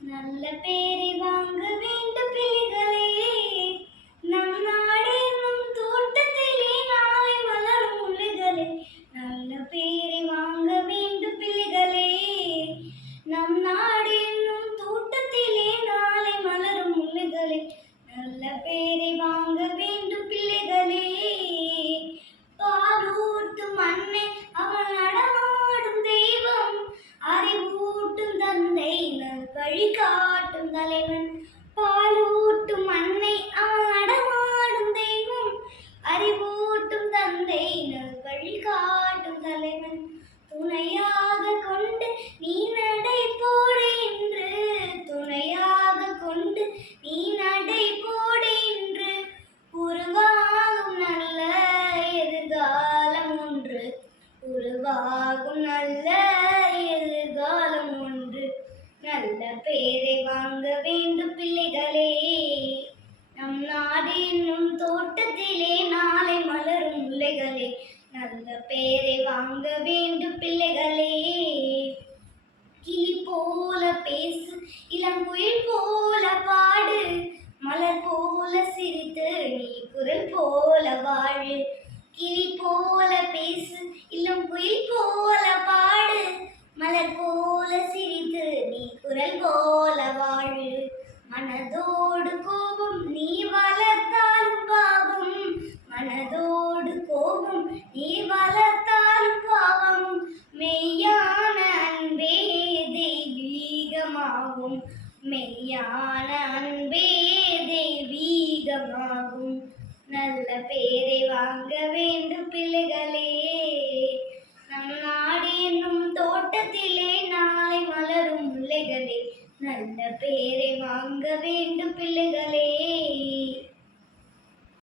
நல்ல பேரை வாங்க வேண்டும் பிள்ளைகளே, நம் நாடென்னும் தோட்டத்திலே நாளை மலரும் முள்ளுகளே. நல்ல பேரை வாங்க வேண்டும் பிள்ளைகளே, நம் நாடென்னும் தோட்டத்திலே நாளை மலரும் முள்ளுகளே. நல்ல பேரை வாங்க வேண்டும் பிள்ளைகளே. பாலூட்டும் அன்னை அவள் நடமாடும் தெய்வம், அறிவூட்டும் தந்தை நல் வழி காட்டும் தலைவன். பாலூட்டும் அன்னை அவள் நடமாடும் தெய்வம், அறிவூட்டும் தந்தை நல் வழி காட்டும் தலைவன். துணையாக கொண்டு நீ நடை போடு என்று, துணையாக கொண்டு நீ நடை போடு என்று, உருவாகும் நல்ல எதிர்காலம் ஒன்று, உருவாகும் நல்ல எதிர்காலம் ஒன்று. நல்ல பேரை வாங்க வேண்டும் பிள்ளைகளே, நம் நாடு என்னும் தோட்டத்திலே நாளை மலரும் முல்லைகளே. நல்ல பேரை வாங்க வேண்டும் பிள்ளைகளே. கிளி போல பேசு, இளங்குயில் போல பாடு, மலர் போல சிரித்து நீ குரல் போல வாழு. கிளி போல பேசு, இளங்குயில் போல பாடு, மலர் போல சிரித்து நீ குரல் போல வாழு. மனதோடு கோபம் நீ வளர்த்தாலும் பாவம், மனதோடு கோபம் நீ வளர்த்தாலும் பாவம். மெய்யான அன்பே தெய்வீகமாகும், மெய்யான அன்பே தெய்வீகமாகும். நல்ல பேரை வாங்க வேண்டும் பிள்ளைகளே, நம் நாடு என்னும் தோட்டத்திலே நாளை மலரும் முல்லைகளே. நல்ல பேரை வாங்க வேண்டும் பிள்ளைகளே.